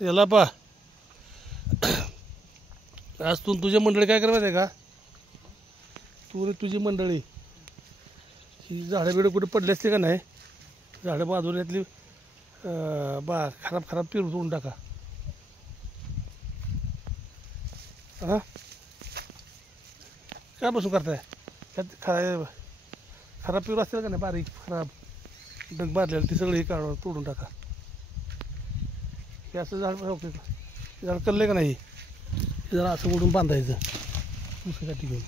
याला पा आज तू तुझी मंडळी काय करत आहे का? तू रे तुझी मंडळी ही झाडं बिडं कुठे पडली असते का नाही, झाडं बाजूल्यातली खराब खराब पिरून टाका. हां काय बसून करताय त्यात? खराब पिरू असतील का नाही, बारीक खराब डग बांधलेलं ती सगळी काढून तोडून टाका. हे असं झाड ओके झाड कळलं का नाही, हे जरा असं ओढून बांधायचं दुसऱ्यासाठी घेऊन.